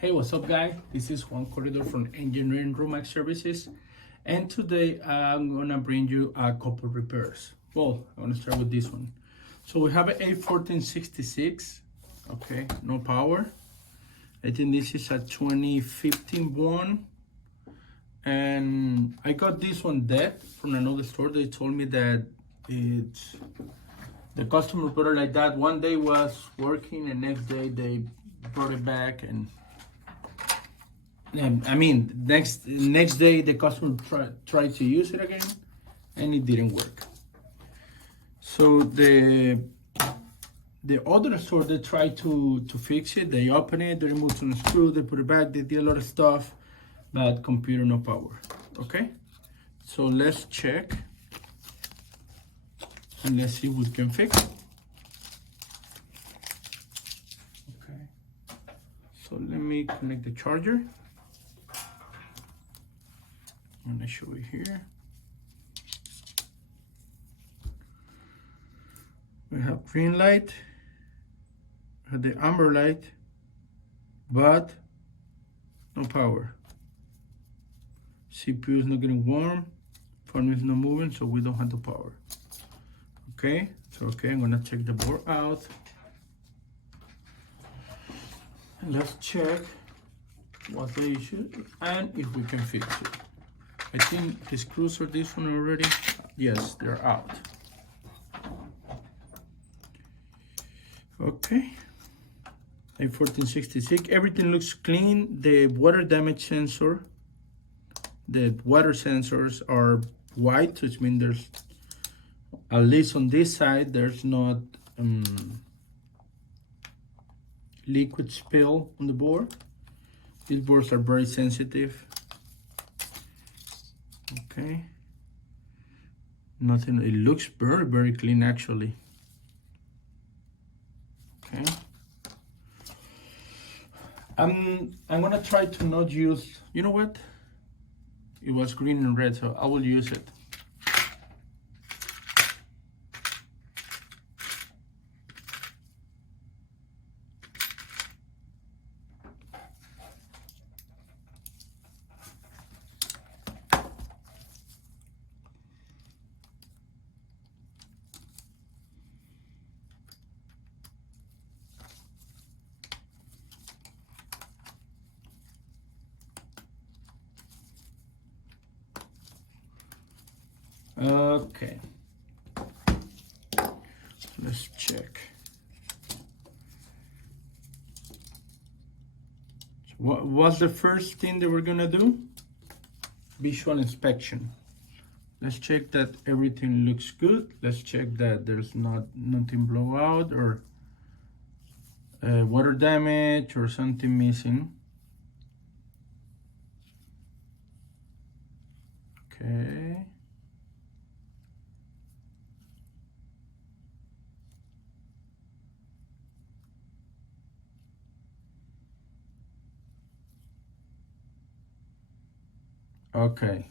Hey, what's up, guys? This is Juan Corridor from Engineering Room Mac Services, and today I'm gonna bring you a couple repairs. Well, I'm gonna start with this one. So we have an A1466, okay, no power. I think this is a 2015 one, and I got this one dead from another store. They told me that it's the customer brought it like that. One day was working, and next day they brought it back, and I mean, next day the customer tried to use it again, and it didn't work. So the other store, they tried to fix it. They opened it, they removed some screws, they put it back, they did a lot of stuff, but computer no power. Okay, so let's check and let's see what we can fix. Okay, so let me connect the charger. I'm gonna show you here. We have green light, we have the amber light, but no power. CPU is not getting warm, phone is not moving, so we don't have the power. Okay, so I'm gonna check the board out. And let's check what's the issue and if we can fix it. I think the screws are this one already. Yes, they're out. Okay. A1466. Everything looks clean. The water damage sensor, the water sensors are white, which means there's, at least on this side, there's not liquid spill on the board. These boards are very sensitive. Okay, nothing. It looks very clean actually. Okay, I'm gonna try to not use, you know what, it was green and red, so I will use it. Okay, let's check. So what was the first thing that we're gonna do? Visual inspection. Let's check that everything looks good. Let's check that there's nothing blow out or water damage or something missing. Okay. Okay,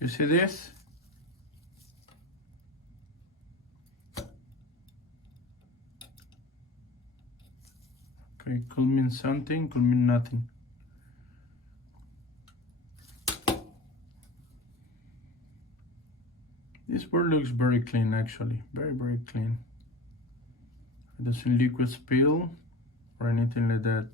you see this? Okay, could mean something, could mean nothing. This board looks very clean actually, very clean. It doesn't liquid spill or anything like that.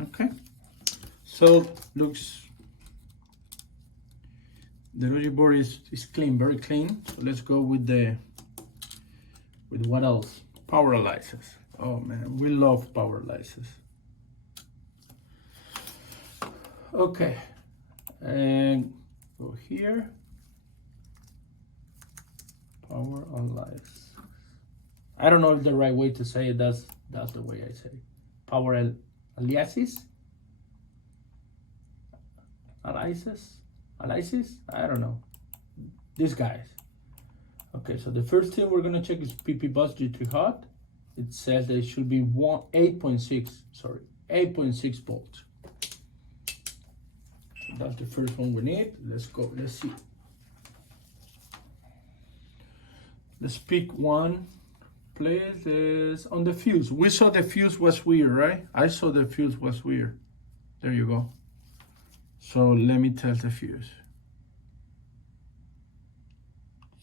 Okay, so looks, the logic board is clean, very clean. So let's go with what else? Power ALIASES. Oh man, we love power ALIASES. Okay, and go here. Power ALIASES. I don't know if the right way to say it. That's the way I say it. Power ALIASES? ALIASES? I don't know. These guys. Okay, so the first thing we're gonna check is PP bus G3 hot. It says that it should be 8.6 volts. That's the first one we need. Let's go. Let's see. Let's pick one. Place is on the fuse. We saw the fuse was weird, right? I saw the fuse was weird. There you go. So let me test the fuse.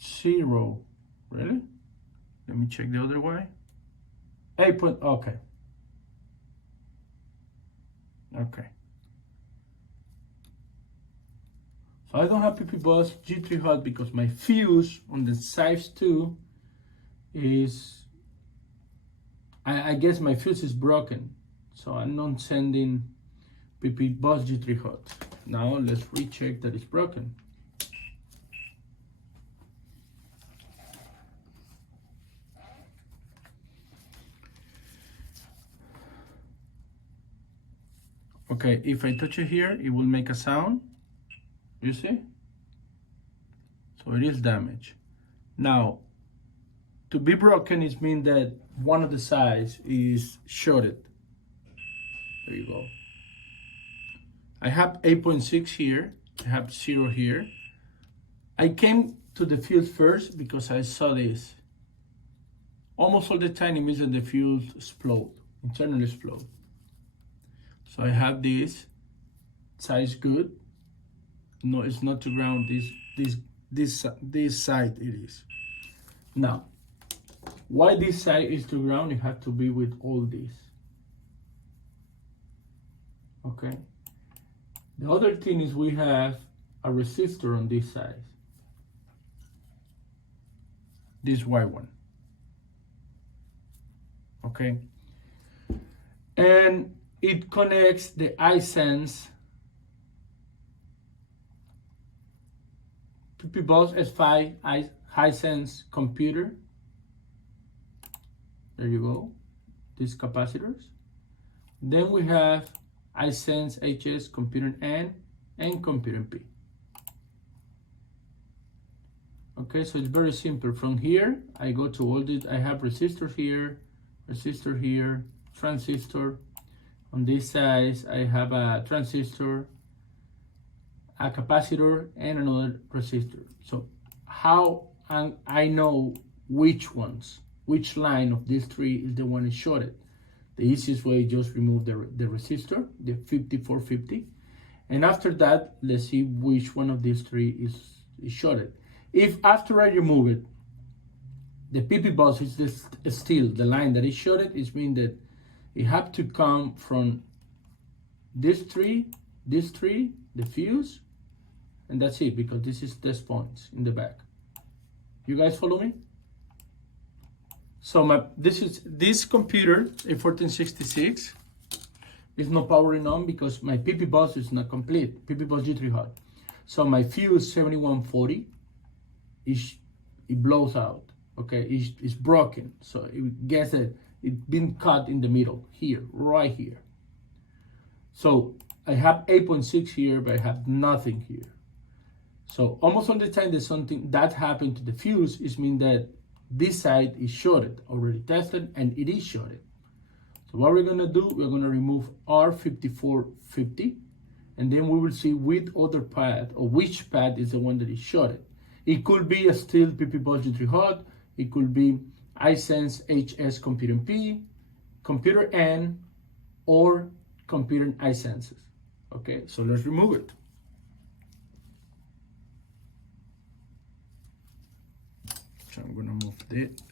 0. Really? Let me check the other way. 8 point. Okay. Okay. So I don't have PP Bus G3 hot because my fuse on the size 2 is, I guess my fuse is broken. So I'm not sending PP Bus G3 hot. Now let's recheck that it's broken. Okay, if I touch it here, it will make a sound. You see? So it is damaged. Now, to be broken, it means that one of the sides is shorted. There you go. I have 8.6 here. I have 0 here. I came to the fuse first because I saw this. Almost all the time it means that the fuse explode, internally explode. So I have this size good. No, it's not to ground. This side it is. Now, why this side is to ground? It has to be with all this. Okay. The other thing is we have a resistor on this side. This white one. Okay. And it connects the iSense PP Bus S5 iSense computer. There you go. These capacitors. Then we have iSense HS computer N and computer P. Okay, so it's very simple. From here, I go to all this. I have resistor here, transistor. On this side, I have a transistor, a capacitor, and another resistor. So how I know which line of these three is the one is shorted? The easiest way is just remove the resistor, the 5450. And after that, let's see which one of these three is shorted. If after I remove it, the PP bus is still the line that is shorted, it means that it have to come from this three, the fuse, and that's it, because this is test points in the back. You guys follow me? So this computer, A1466, is not powering on because my PP bus is not complete. PP bus G3 hot. So my fuse 7140 it blows out. Okay, it's broken. So it gets it been cut in the middle here, right here. So I have 8.6 here, but I have nothing here. So almost all the time there's something that happened to the fuse, it means that this side is shorted, already tested, and it is shorted. So what we're gonna do, we're gonna remove R5450, and then we will see which other pad, or which pad is the one that is shorted. It could be a still PP bus G3 hot, it could be iSense HS computer P, computer N, or computer iSenses. Okay, so let's remove it. So I'm gonna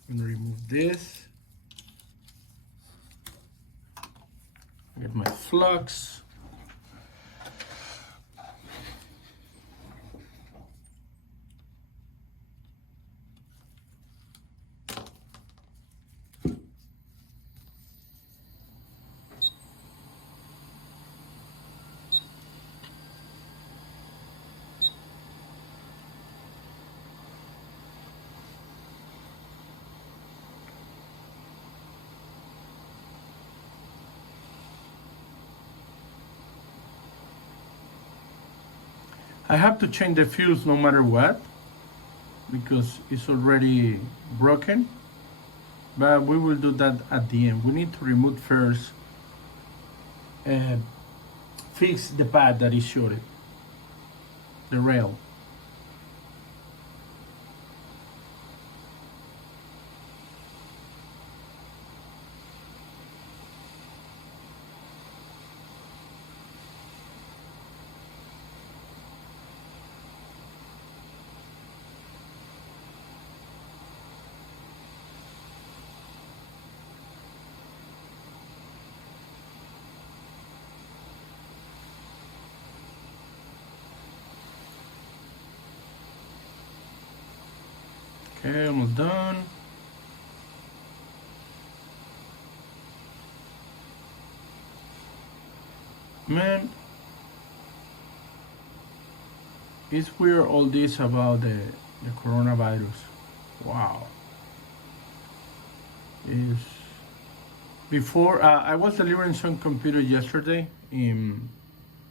remove this. Get my flux. I have to change the fuse no matter what because it's already broken, but we will do that at the end. We need to remove first, fix the pad that is shorted. the rail. Okay, almost done. Man, it's weird all this about the coronavirus. Wow. Is before I was delivering some computer yesterday I'm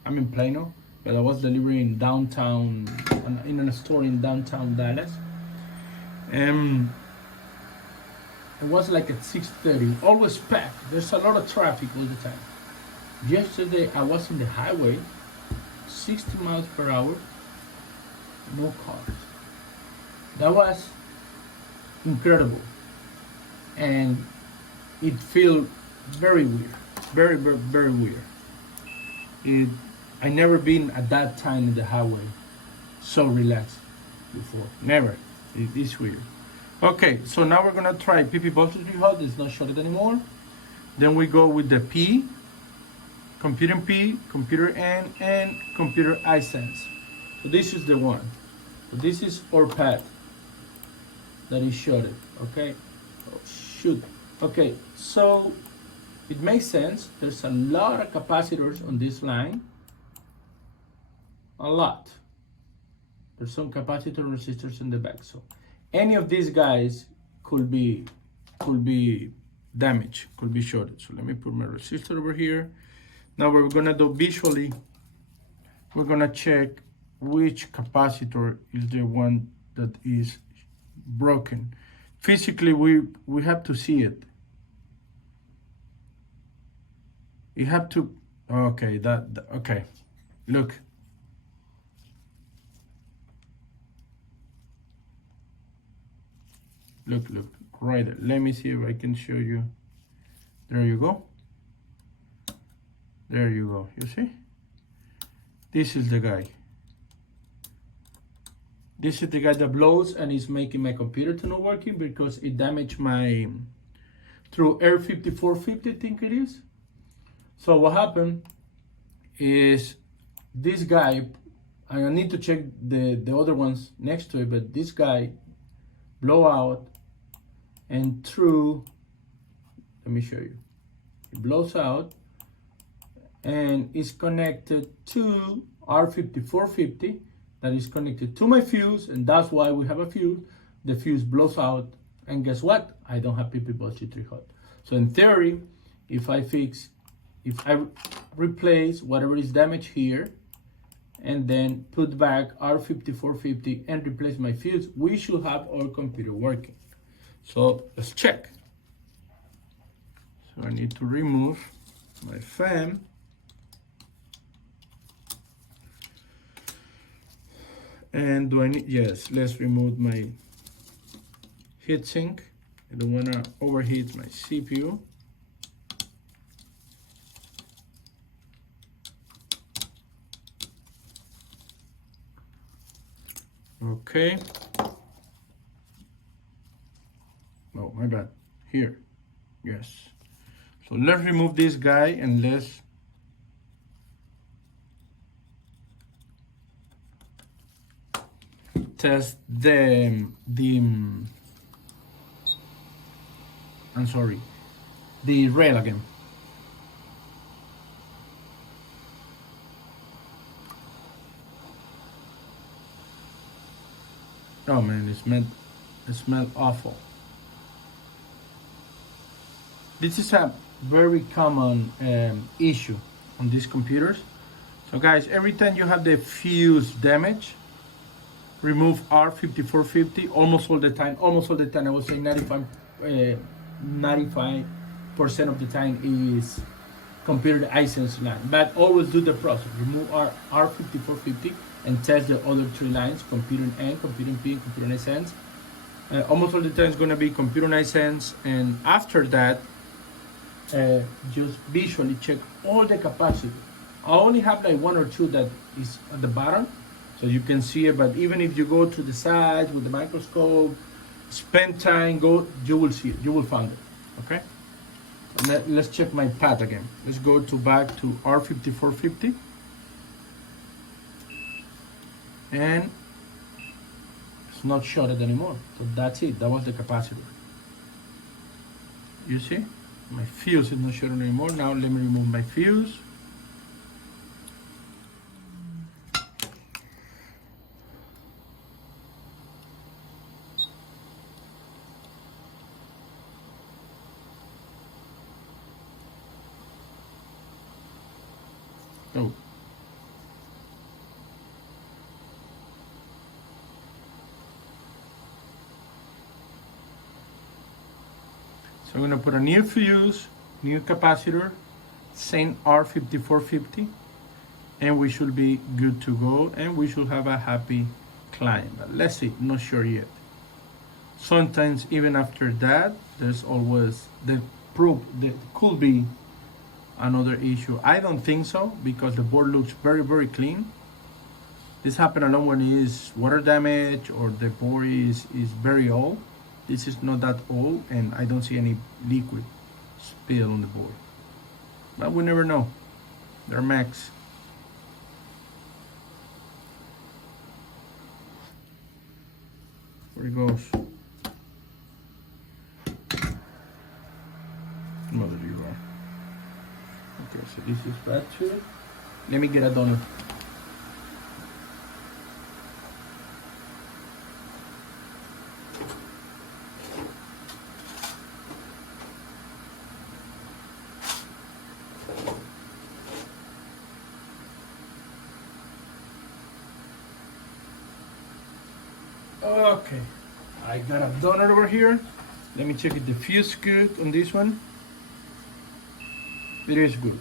in Plano, but I was delivering downtown in a store in downtown Dallas. It was like at 6:30, always packed. There's a lot of traffic all the time. Yesterday I was in the highway, 60 miles per hour, no cars. That was incredible. And it felt very weird, very, very, very weird. I never been at that time in the highway so relaxed before, never. It is weird. Okay, so now we're gonna try PP voltage hot. It's not shorted anymore. Then we go with the P, computer P, computer N, and computer iSense. So this is the one. So this is our pad that is shorted. Okay. Oh, shoot. Okay. So it makes sense. There's a lot of capacitors on this line. A lot. There's some capacitor resistors in the back. So any of these guys could be damaged, could be shorted. So let me put my resistor over here. Now what we're gonna do visually, we're gonna check which capacitor is the one that is broken. Physically, we have to see it. You have to, okay, okay, look. Look, right there. Let me see if I can show you. There you go. There you go, you see? This is the guy. This is the guy that blows and is making my computer to not working because it damaged my, through A1466, I think it is. So what happened is this guy, I need to check the other ones next to it, but this guy blow out and through, let me show you. It blows out and is connected to R5450 that is connected to my fuse, and that's why we have a fuse. The fuse blows out, and guess what? I don't have PP voltage hot. So in theory, if I replace whatever is damaged here, and then put back R5450 and replace my fuse, we should have our computer working. So let's check. So I need to remove my fan. And do I need, yes, let's remove my heatsink. I don't want to overheat my CPU. Okay. Oh, my bad. Here. Yes. So let's remove this guy and let's test the rail again. Oh man, it smelled awful. This is a very common issue on these computers. So guys, every time you have the fuse damage, remove R5450 almost all the time. I would say 95% of the time is computer iSense line. But always do the process. Remove R5450 and test the other three lines, computer N, computer P, and computer NSense. Almost all the time it's gonna be computer NSense, and after that, just visually check all the capacity. I only have like one or two that is at the bottom, so you can see it, but even if you go to the sides with the microscope, spend time, you will see it, you will find it, okay? And let's check my pad again. Let's go back to R5450. And it's not shorted anymore, so that's it, that was the capacitor. You see? My fuse is not shorted anymore. Now let me remove my fuse. Oh. So I'm gonna put a new fuse, new capacitor, same R5450, and we should be good to go, and we should have a happy client. But let's see, not sure yet. Sometimes even after that, there's always the proof that could be another issue. I don't think so, because the board looks very, very clean. This happens a lot when it is water damage or the board is very old. This is not that old, and I don't see any liquid spill on the board. But we never know. They're Macs. Where it goes? Mother you are. Okay, so this is battery. Let me get a donut. Okay, I got a donut over here. Let me check if the fuse is good on this one. It is good.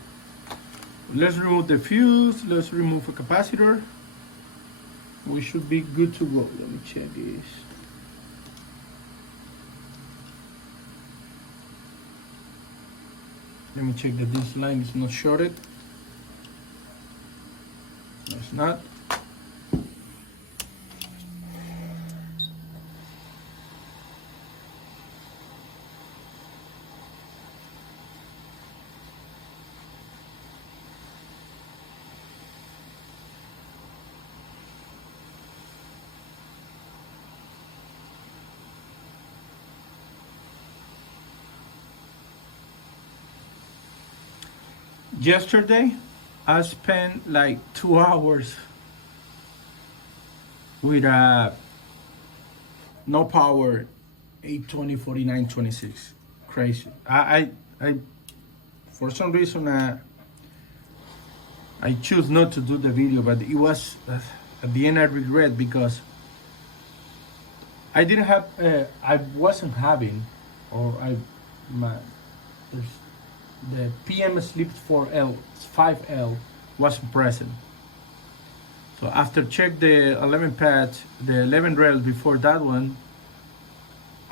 Let's remove the fuse. Let's remove a capacitor. We should be good to go. Let me check this. Let me check that this line is not shorted. No, it's not. Yesterday, I spent like 2 hours with a no power 820-49-26. Crazy. I for some reason I choose not to do the video, but it was at the end I regret, because I didn't have I wasn't having, or the PM Sleep 4L 5L wasn't present. So after check the 11 patch, the 11 rail before that one,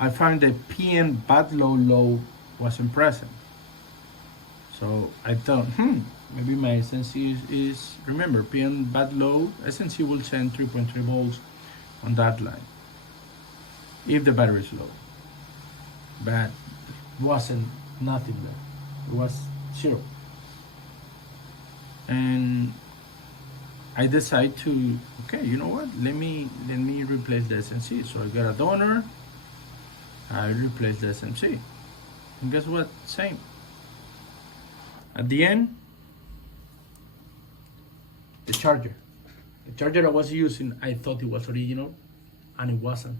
I found the PM bad low wasn't present. So I thought, maybe my SNC is remember, PM bad low, SNC will send 3.3 volts on that line if the battery is low. But it wasn't nothing there. It was 0. And I decided to, okay, you know what? Let me replace the SMC. So I got a donor. I replaced the SMC. And guess what? Same. At the end, the charger. The charger I was using, I thought it was original, and it wasn't.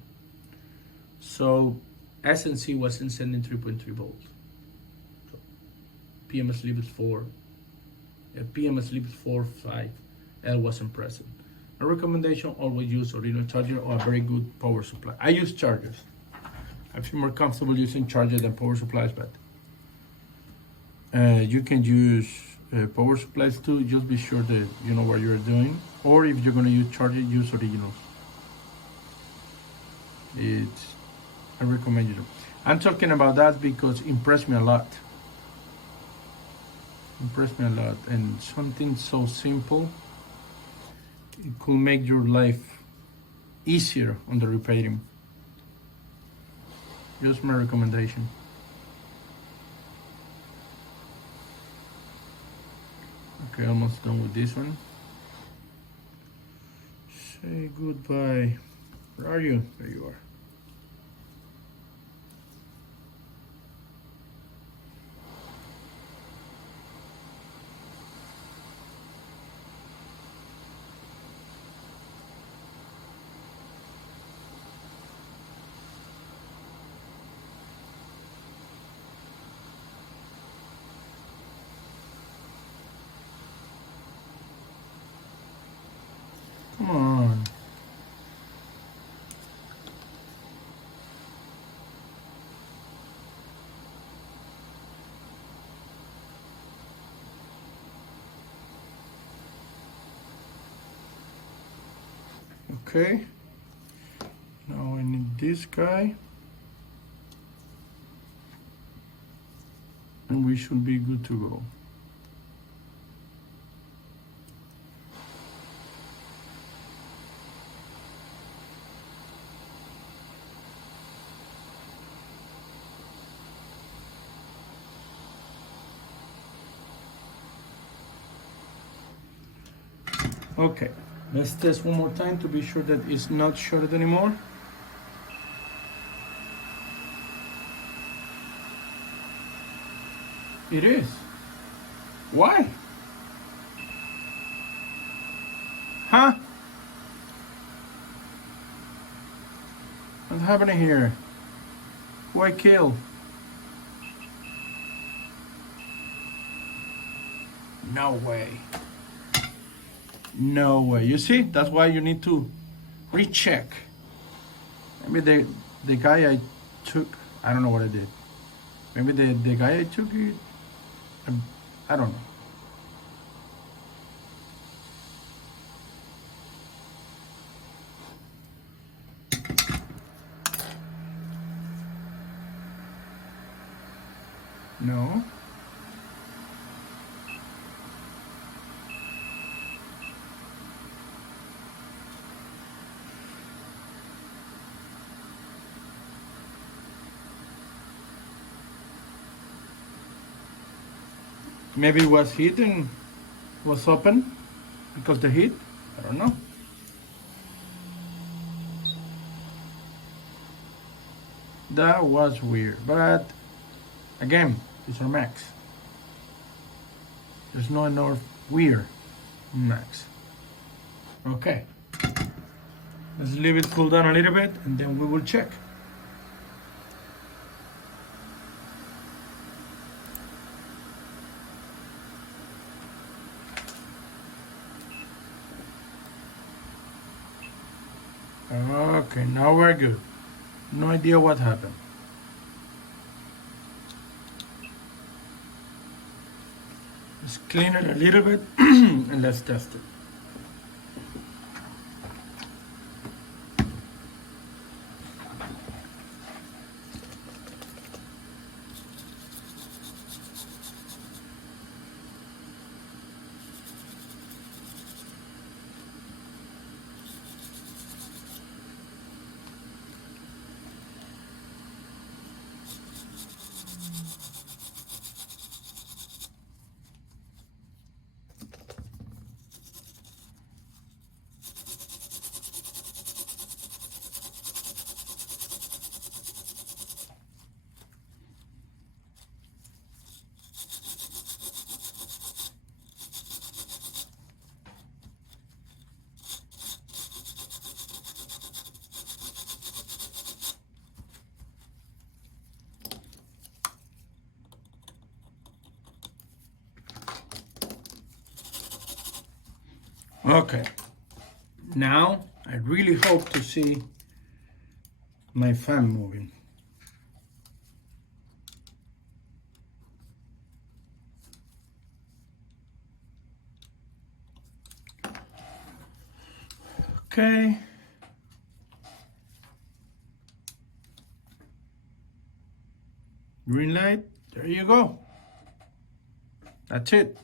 So SNC wasn't sending 3.3 volts. So PM Sleep is 4. PM Sleep is 4, 5. L wasn't present. A recommendation: always use original charger or a very good power supply. I use chargers. I feel more comfortable using chargers than power supplies, but you can use power supplies too, just be sure that you know what you're doing. Or if you're gonna charge it, use originals. I recommend you do. I'm talking about that because it impressed me a lot. And something so simple, it could make your life easier on the repairing. Just my recommendation. Okay, almost done with this one. Say goodbye. Where are you? There you are. Come on. Okay. Now I need this guy. And we should be good to go. Okay, let's test one more time to be sure that it's not shorted anymore. It is. Why? Huh? What's happening here? Who I kill? No way. No way. You see? That's why you need to recheck. Maybe the guy I took, I don't know what I did. Maybe the guy I took it, I don't know. No. Maybe it was heat and was open because the heat. I don't know. That was weird, but again, these are Macs. There's no another weird Macs. Okay, let's leave it cool down a little bit and then we will check. Okay, now we're good. No idea what happened. Let's clean it a little bit and let's test it. Okay, now I really hope to see my fan moving. Okay. Green light, there you go. That's it.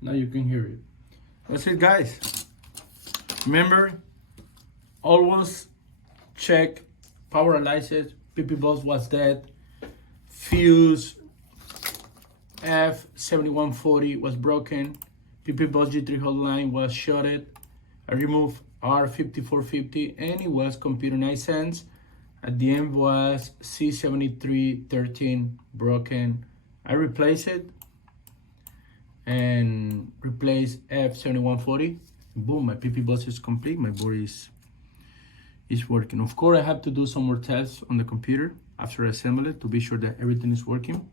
Now you can hear it. That's it, guys. Remember, always check power ALIASES. PP bus was dead. Fuse F7140 was broken. PP bus G3 hotline was shorted. I removed R5450 and it was computer 9 cents. At the end was C7313 broken. I replaced it and replaced F7140. Boom, my PP bus is complete. My board is working. Of course, I have to do some more tests on the computer after I assemble it to be sure that everything is working.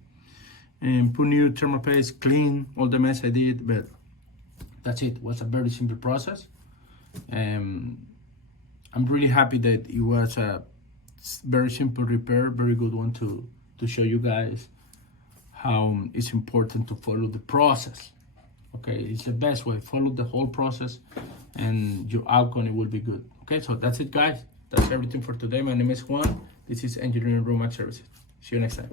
And put new thermal paste, clean all the mess I did, but that's it. It was a very simple process. I'm really happy that it was a very simple repair, very good one to show you guys how it's important to follow the process. Okay, it's the best way. Follow the whole process and your outcome will be good. Okay, so that's it, guys. That's everything for today. My name is Juan. This is Engineering Room Mac Services. See you next time.